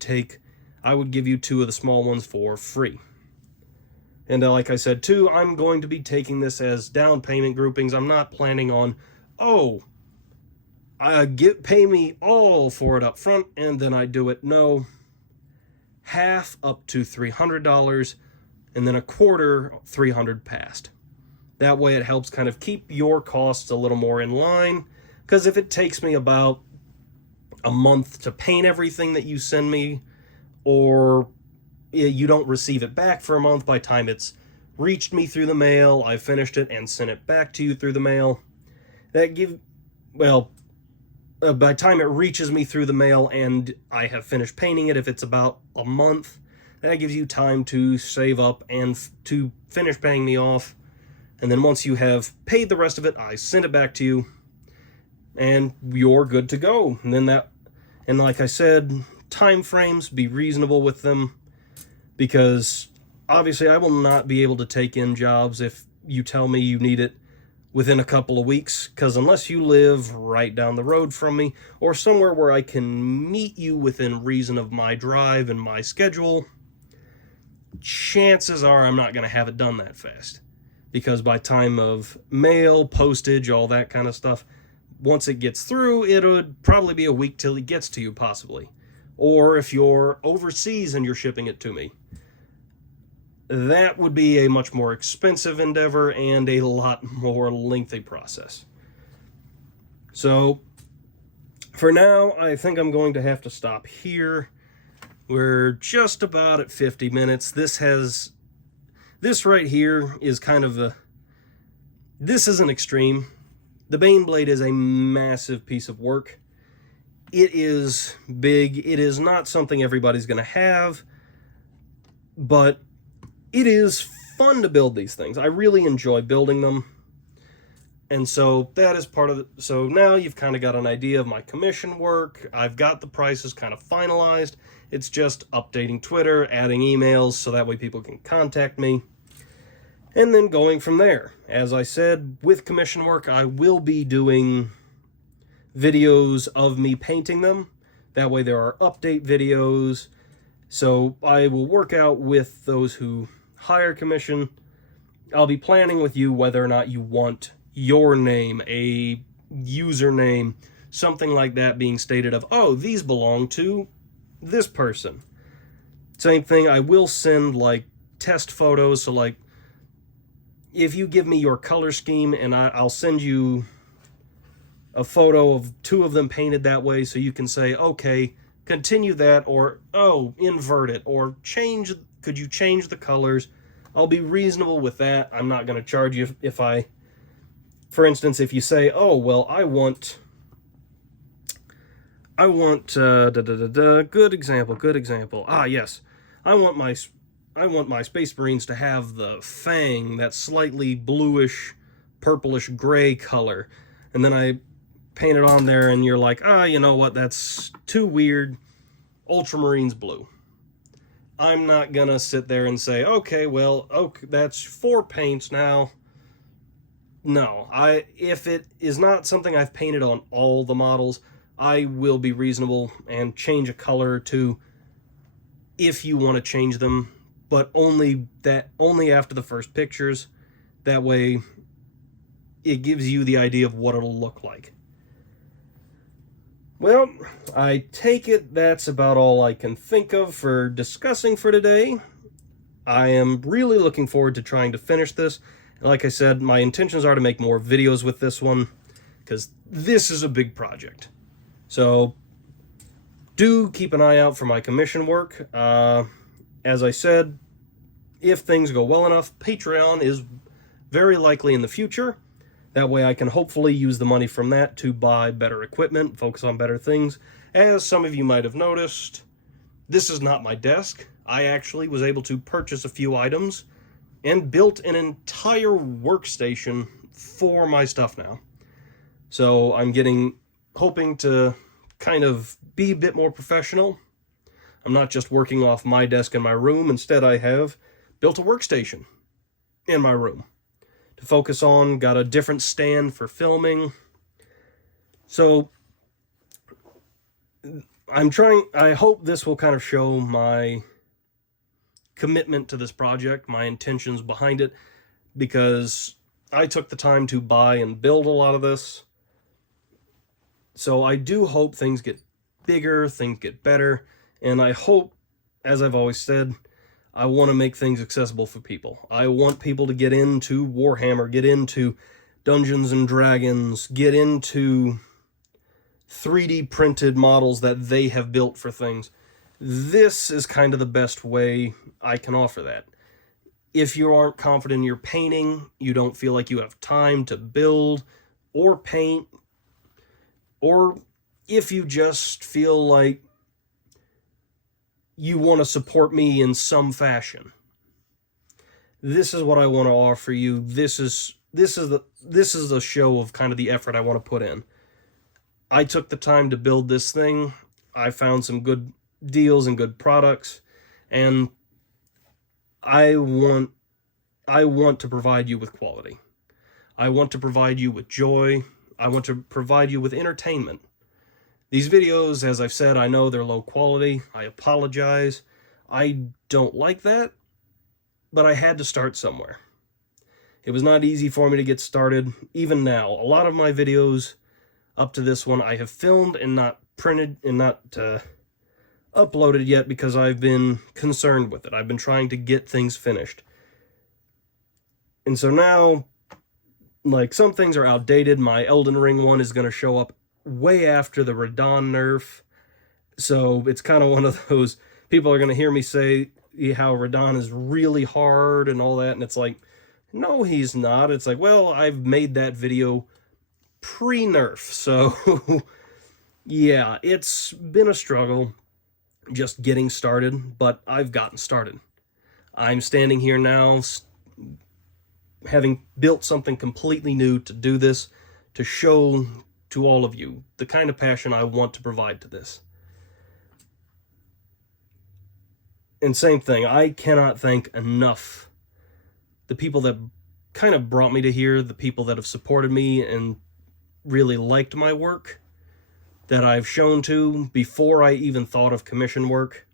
give you 2 of the small ones for free. And like I said too, I'm going to be taking this as down payment groupings. I'm not planning on, pay me all for it up front and then I do it. No, half up to $300 and then a quarter $300 past. That way it helps kind of keep your costs a little more in line, because if it takes me about a month to paint everything that you send me, or you don't receive it back for a month, by the time it's reached me through the mail, I finished it and sent it back to you through the mail, by the time it reaches me through the mail and I have finished painting it, if it's about a month, that gives you time to save up and to finish paying me off. And then once you have paid the rest of it, I send it back to you and you're good to go. And like I said, time frames, be reasonable with them, because obviously I will not be able to take in jobs if you tell me you need it within a couple of weeks, because unless you live right down the road from me or somewhere where I can meet you within reason of my drive and my schedule, chances are I'm not going to have it done that fast, because by time of mail, postage, all that kind of stuff, once it gets through, it would probably be a week till it gets to you, possibly. Or if you're overseas and you're shipping it to me, that would be a much more expensive endeavor and a lot more lengthy process. So for now, I think I'm going to have to stop here. We're just about at 50 minutes. This right here is kind of this is an extreme. The Baneblade is a massive piece of work. It is big. It is not something everybody's going to have, but it is fun to build these things. I really enjoy building them. And so that is part of it. So now you've kind of got an idea of my commission work. I've got the prices kind of finalized. It's just updating Twitter, adding emails, so that way people can contact me. And then going from there. As I said, with commission work, I will be doing videos of me painting them. That way there are update videos. So I will work out with those who hire commission. I'll be planning with you whether or not you want your name, a username, something like that being stated of, oh, these belong to this person. Same thing, I will send like test photos. So like, if you give me your color scheme, and I'll send you a photo of 2 of them painted that way, so you can say, okay, continue that, or, oh, invert it, or could you change the colors? I'll be reasonable with that. I'm not going to charge you if for instance, if you say, oh, well, I want, good example. Ah, yes. I want my Space Marines to have the fang, that slightly bluish, purplish gray color. And then I paint it on there and you're like, you know what, that's too weird. Ultramarines blue. I'm not gonna sit there and say, okay, well, that's 4 paints now. No, if it is not something I've painted on all the models, I will be reasonable and change a color or 2 if you want to change them, but only after the first pictures. That way it gives you the idea of what it'll look like. Well, I take it that's about all I can think of for discussing for today. I am really looking forward to trying to finish this. Like I said, my intentions are to make more videos with this one, because this is a big project. So do keep an eye out for my commission work. As I said, if things go well enough, Patreon is very likely in the future. That way I can hopefully use the money from that to buy better equipment, focus on better things. As some of you might have noticed, this is not my desk. I actually was able to purchase a few items and built an entire workstation for my stuff now. So I'm hoping to kind of be a bit more professional. I'm not just working off my desk in my room. Instead, I have built a workstation in my room to to focus on, got a different stand for filming. So I hope this will kind of show my commitment to this project, my intentions behind it, because I took the time to buy and build a lot of this. So I do hope things get bigger, things get better, and I hope, as I've always said, I want to make things accessible for people. I want people to get into Warhammer, get into Dungeons and Dragons, get into 3D printed models that they have built for things. This is kind of the best way I can offer that. If you aren't confident in your painting, you don't feel like you have time to build or paint, or if you just feel like you want to support me in some fashion, this is what I want to offer you. This is a show of kind of the effort I want to put in. I took the time to build this thing. I found some good deals and good products, and I want to provide you with quality. I want to provide you with joy. I want to provide you with entertainment. These videos, as I've said, I know they're low quality. I apologize. I don't like that, but I had to start somewhere. It was not easy for me to get started. Even now, a lot of my videos up to this one I have filmed and not printed and not uploaded yet because I've been concerned with it. I've been trying to get things finished. And so now, like, some things are outdated. My Elden Ring one is going to show up way after the Radahn nerf. So it's kind of one of those, people are going to hear me say how Radahn is really hard and all that, and it's like, no, he's not. It's like, well, I've made that video pre-nerf, so yeah, it's been a struggle just getting started, but I've gotten started. I'm standing here now having built something completely new to do this, to show to all of you the kind of passion I want to provide to this. And same thing, I cannot thank enough the people that kind of brought me to here, the people that have supported me and really liked my work, that I've shown to before I even thought of commission work.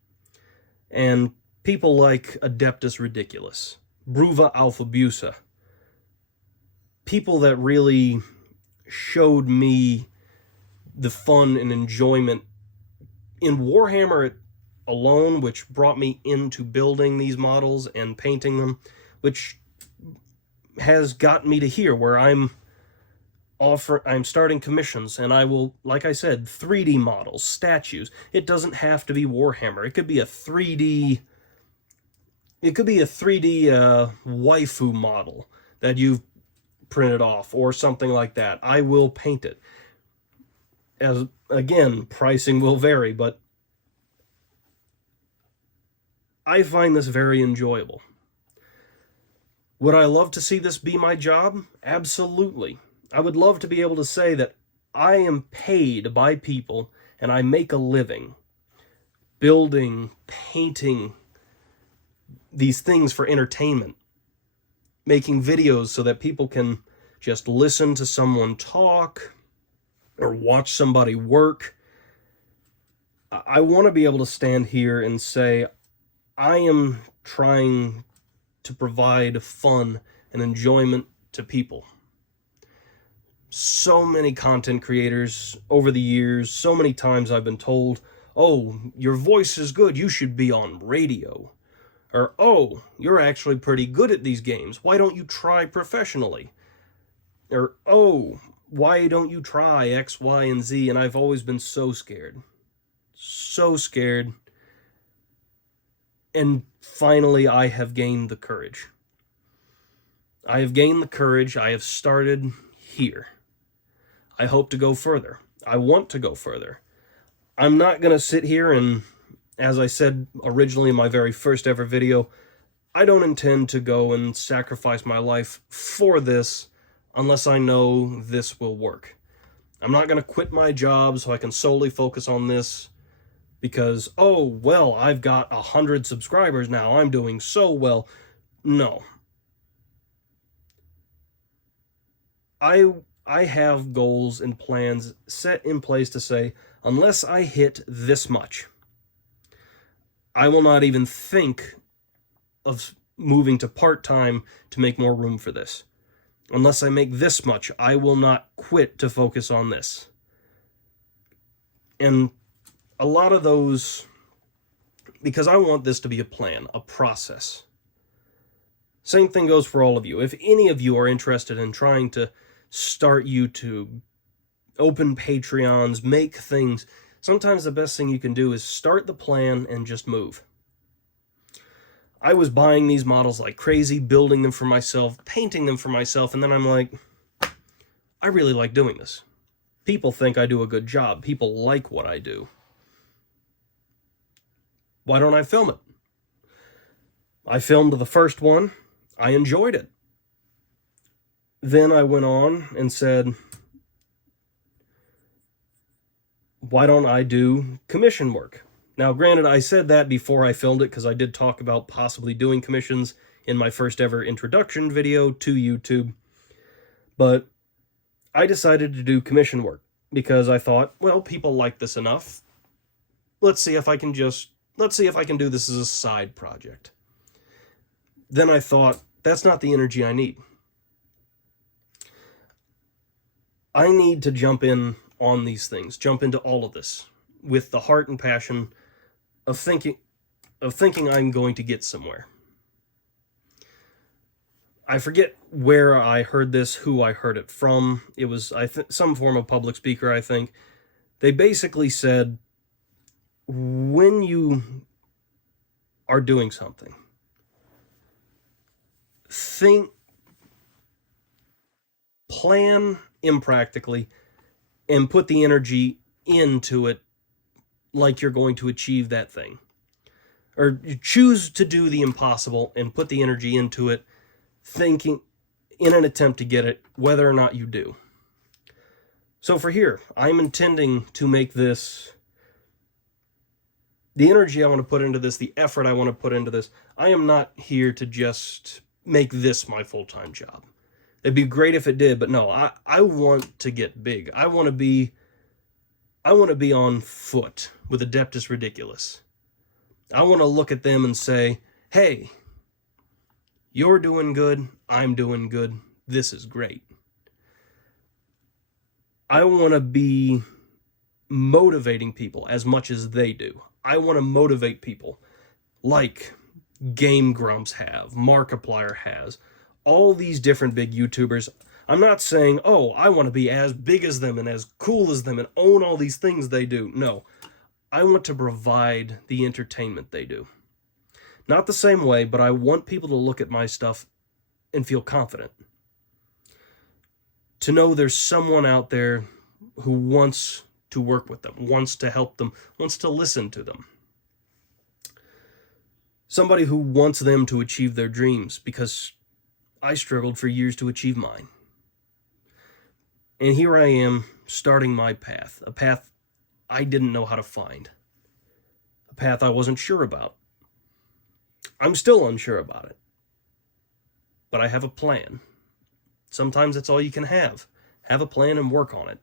And people like Adeptus Ridiculous, Bruva Alphabusa, people that really showed me the fun and enjoyment in Warhammer alone, which brought me into building these models and painting them, which has gotten me to here where I'm starting commissions, and I will, like I said, 3D models, statues. It doesn't have to be Warhammer. It could be a 3D waifu model that you've printed off or something like that. I will paint it. As again, pricing will vary, but I find this very enjoyable. Would I love to see this be my job? Absolutely. I would love to be able to say that I am paid by people and I make a living building, painting these things for entertainment, making videos so that people can just listen to someone talk or watch somebody work. I want to be able to stand here and say, I am trying to provide fun and enjoyment to people. So many content creators over the years, so many times I've been told, oh, your voice is good, you should be on radio. Or, oh, you're actually pretty good at these games, why don't you try professionally? Or, oh, why don't you try X, Y, and Z? And I've always been so scared. So scared. And finally, I have gained the courage. I have gained the courage. I have started here. I hope to go further. I want to go further. I'm not going to sit here and, as I said originally in my very first ever video, I don't intend to go and sacrifice my life for this unless I know this will work. I'm not going to quit my job so I can solely focus on this because, oh, well, I've got 100 subscribers now, I'm doing so well. No. I have goals and plans set in place to say, unless I hit this much, I will not even think of moving to part-time to make more room for this. Unless I make this much, I will not quit to focus on this. And a lot of those, because I want this to be a plan, a process. Same thing goes for all of you. If any of you are interested in trying to start YouTube, open Patreons, make things, sometimes the best thing you can do is start the plan and just move. I was buying these models like crazy, building them for myself, painting them for myself, and then I'm like, I really like doing this. People think I do a good job. People like what I do. Why don't I film it? I filmed the first one. I enjoyed it. Then I went on and said, why don't I do commission work? Now, granted, I said that before I filmed it because I did talk about possibly doing commissions in my first ever introduction video to YouTube. But I decided to do commission work because I thought, well, people like this enough. Let's see if I can do this as a side project. Then I thought, that's not the energy I need. I need to jump in on these things, jump into all of this with the heart and passion of thinking I'm going to get somewhere. I forget where I heard this, who I heard it from. It was some form of public speaker, I think. They basically said, when you are doing something, plan impractically, and put the energy into it like you're going to achieve that thing. Or you choose to do the impossible and put the energy into it, thinking in an attempt to get it, whether or not you do. So for here, I'm intending to make this, the energy I want to put into this, the effort I want to put into this, I am not here to just make this my full-time job. It'd be great if it did, but no, I want to get big. I want to be on foot with Adeptus Ridiculous. I want to look at them and say, hey, you're doing good, I'm doing good, this is great. I want to be motivating people as much as they do. I want to motivate people like Game Grumps have, Markiplier has, all these different big YouTubers. I'm not saying, oh, I want to be as big as them and as cool as them and own all these things they do. No, I want to provide the entertainment they do. Not the same way, but I want people to look at my stuff and feel confident. To know there's someone out there who wants to work with them, wants to help them, wants to listen to them. Somebody who wants them to achieve their dreams, because I struggled for years to achieve mine. And here I am, starting my path, a path I didn't know how to find, a path I wasn't sure about. I'm still unsure about it, but I have a plan. Sometimes that's all you can have. Have a plan and work on it.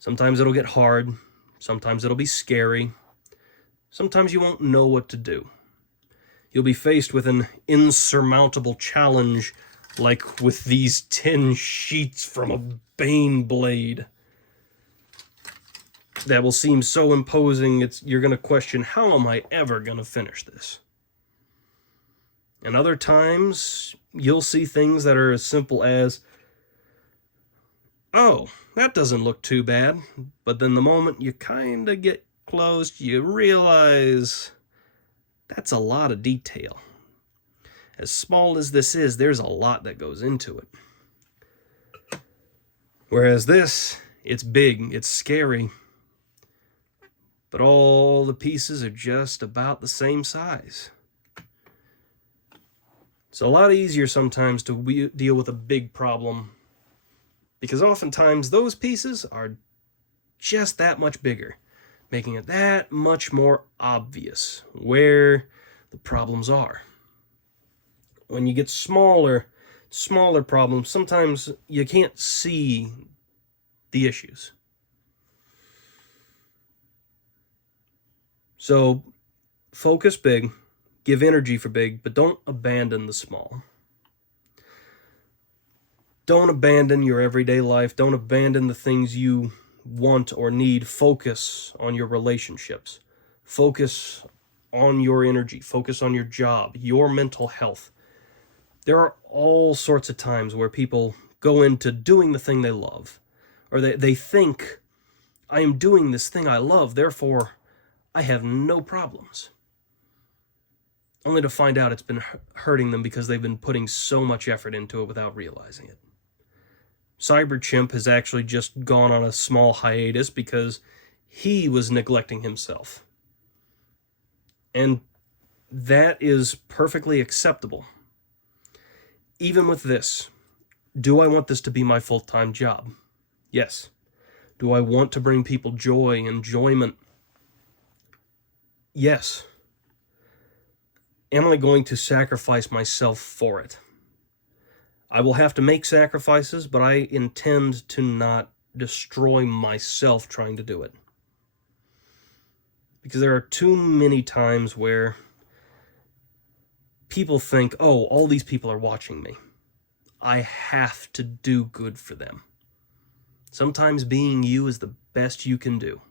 Sometimes it'll get hard. Sometimes it'll be scary. Sometimes you won't know what to do. You'll be faced with an insurmountable challenge, like with these 10 sheets from a Bane blade. That will seem so imposing, you're going to question, how am I ever going to finish this? And other times, you'll see things that are as simple as, oh, that doesn't look too bad. But then the moment you kind of get close, you realize that's a lot of detail. As small as this is, there's a lot that goes into it. Whereas this, it's big, it's scary, but all the pieces are just about the same size. It's a lot easier sometimes to deal with a big problem, because oftentimes those pieces are just that much bigger, making it that much more obvious where the problems are. When you get smaller, smaller problems, sometimes you can't see the issues. So focus big, give energy for big, but don't abandon the small. Don't abandon your everyday life. Don't abandon the things you want or need. Focus on your relationships. Focus on your energy. Focus on your job, your mental health. There are all sorts of times where people go into doing the thing they love, or they think, I am doing this thing I love, therefore I have no problems. Only to find out it's been hurting them because they've been putting so much effort into it without realizing it. Cyberchimp has actually just gone on a small hiatus because he was neglecting himself. And that is perfectly acceptable. Even with this, do I want this to be my full-time job? Yes. Do I want to bring people joy, enjoyment? Yes. Am I going to sacrifice myself for it? I will have to make sacrifices, but I intend to not destroy myself trying to do it. Because there are too many times where people think, oh, all these people are watching me. I have to do good for them. Sometimes being you is the best you can do.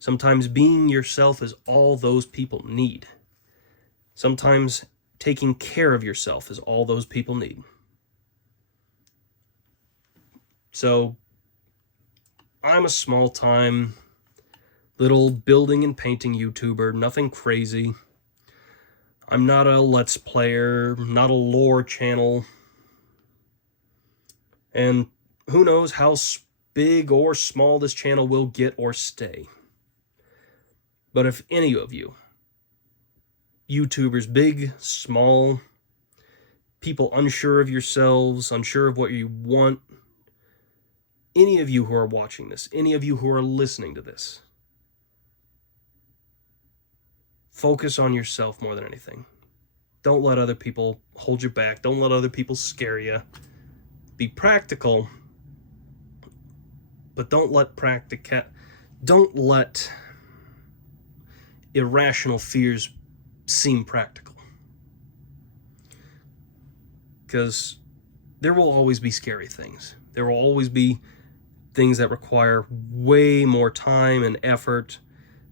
Sometimes being yourself is all those people need. Sometimes taking care of yourself is all those people need. So, I'm a small-time little building and painting YouTuber, nothing crazy. I'm not a Let's Player, not a lore channel. And who knows how big or small this channel will get or stay. But if any of you, YouTubers, big, small, people unsure of yourselves, unsure of what you want, any of you who are watching this, any of you who are listening to this, focus on yourself more than anything. Don't let other people hold you back. Don't let other people scare you. Be practical, but don't let irrational fears seem practical. Because there will always be scary things. There will always be things that require way more time and effort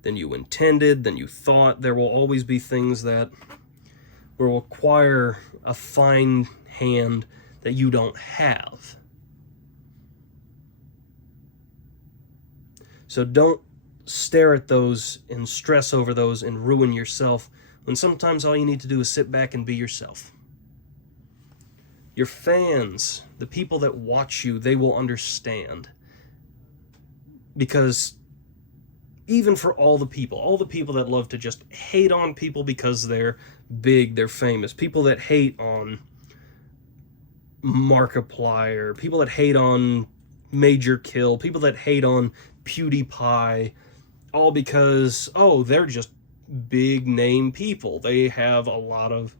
than you intended, than you thought. There will always be things that will require a fine hand that you don't have. So don't stare at those and stress over those and ruin yourself when sometimes all you need to do is sit back and be yourself. Your fans, the people that watch you, they will understand. Because even for all the people that love to just hate on people because they're big, they're famous, people that hate on Markiplier, people that hate on Major Kill, people that hate on PewDiePie, all because, oh, they're just big name people. They have a lot of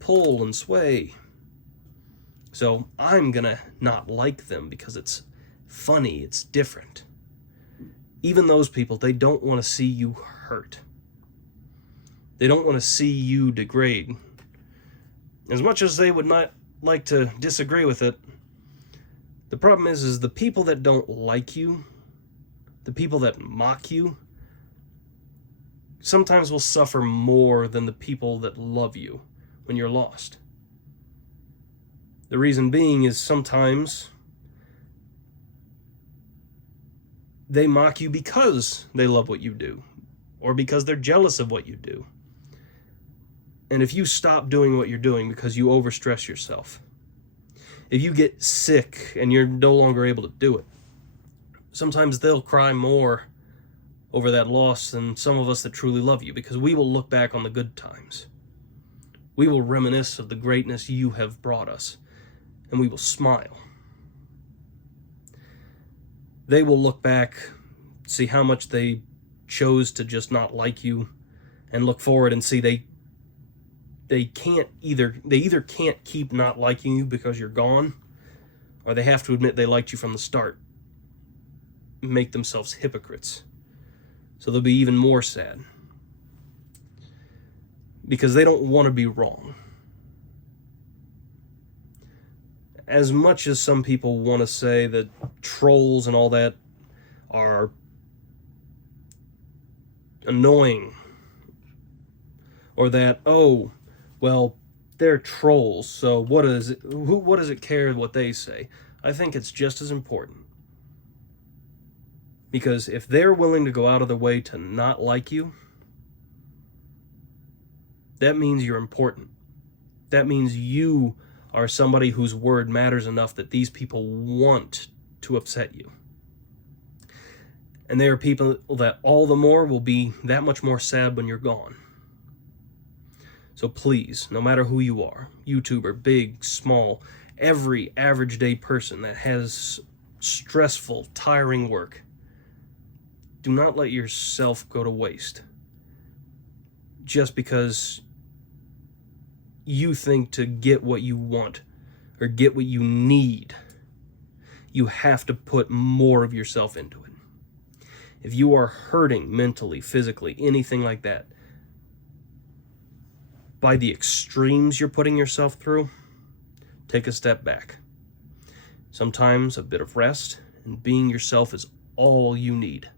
pull and sway. So I'm gonna not like them because it's funny, it's different. Even those people, they don't want to see you hurt. They don't want to see you degrade. As much as they would not like to disagree with it, the problem is the people that don't like you, the people that mock you, sometimes will suffer more than the people that love you when you're lost. The reason being is sometimes they mock you because they love what you do, or because they're jealous of what you do. And if you stop doing what you're doing because you overstress yourself, if you get sick and you're no longer able to do it, sometimes they'll cry more over that loss than some of us that truly love you, because we will look back on the good times. We will reminisce of the greatness you have brought us, and we will smile. They will look back, see how much they chose to just not like you, and look forward and see they they either can't keep not liking you because you're gone, or they have to admit they liked you from the start, make themselves hypocrites. So they'll be even more sad because they don't want to be wrong. As much as some people want to say that trolls and all that are annoying, or that, oh, well, they're trolls, so what does it care what they say? I think it's just as important. Because if they're willing to go out of their way to not like you, that means you're important. That means you are somebody whose word matters enough that these people want to upset you. And they are people that all the more will be that much more sad when you're gone. So please, no matter who you are, YouTuber, big, small, every average day person that has stressful, tiring work, do not let yourself go to waste just because you think to get what you want or get what you need, you have to put more of yourself into it. If you are hurting mentally, physically, anything like that, by the extremes you're putting yourself through, take a step back. Sometimes a bit of rest and being yourself is all you need.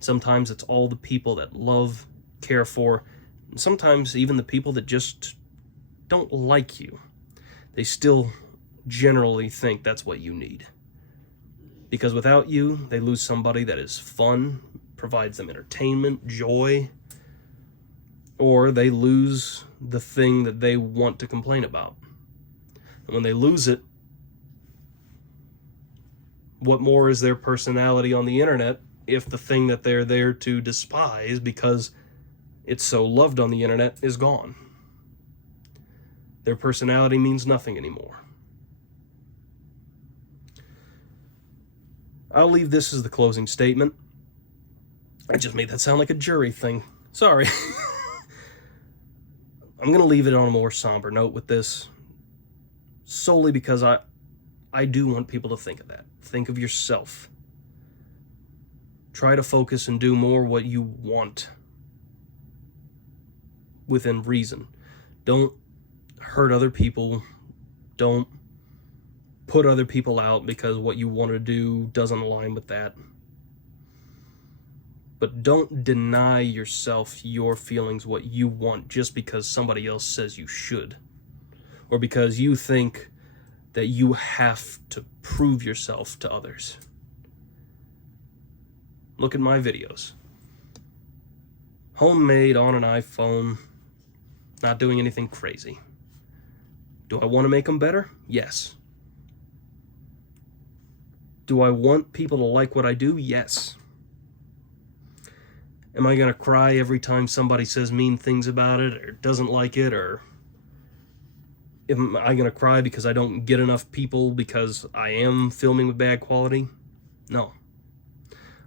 Sometimes it's all the people that love, care for, and sometimes even the people that just don't like you. They still generally think that's what you need. Because without you, they lose somebody that is fun, provides them entertainment, joy, or they lose the thing that they want to complain about. And when they lose it, what more is their personality on the internet if the thing that they're there to despise because it's so loved on the internet is gone? Their personality means nothing anymore. I'll leave this as the closing statement. I just made that sound like a jury thing. Sorry. I'm going to leave it on a more somber note with this, solely because I do want people to think of that. Think of yourself. Try to focus and do more what you want within reason. Don't hurt other people. Don't put other people out because what you want to do doesn't align with that. But don't deny yourself your feelings, what you want, just because somebody else says you should. Or because you think that you have to prove yourself to others. Look at my videos. Homemade on an iPhone, not doing anything crazy. Do I want to make them better? Yes. Do I want people to like what I do? Yes. Am I going to cry every time somebody says mean things about it or doesn't like it? Or am I going to cry because I don't get enough people because I am filming with bad quality? No.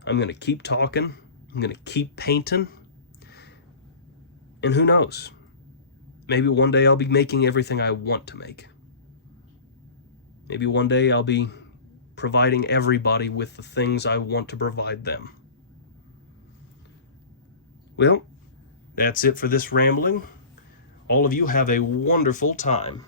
I'm going to keep talking. I'm going to keep painting. And who knows? Maybe one day I'll be making everything I want to make. Maybe one day I'll be providing everybody with the things I want to provide them. Well, that's it for this rambling. All of you have a wonderful time.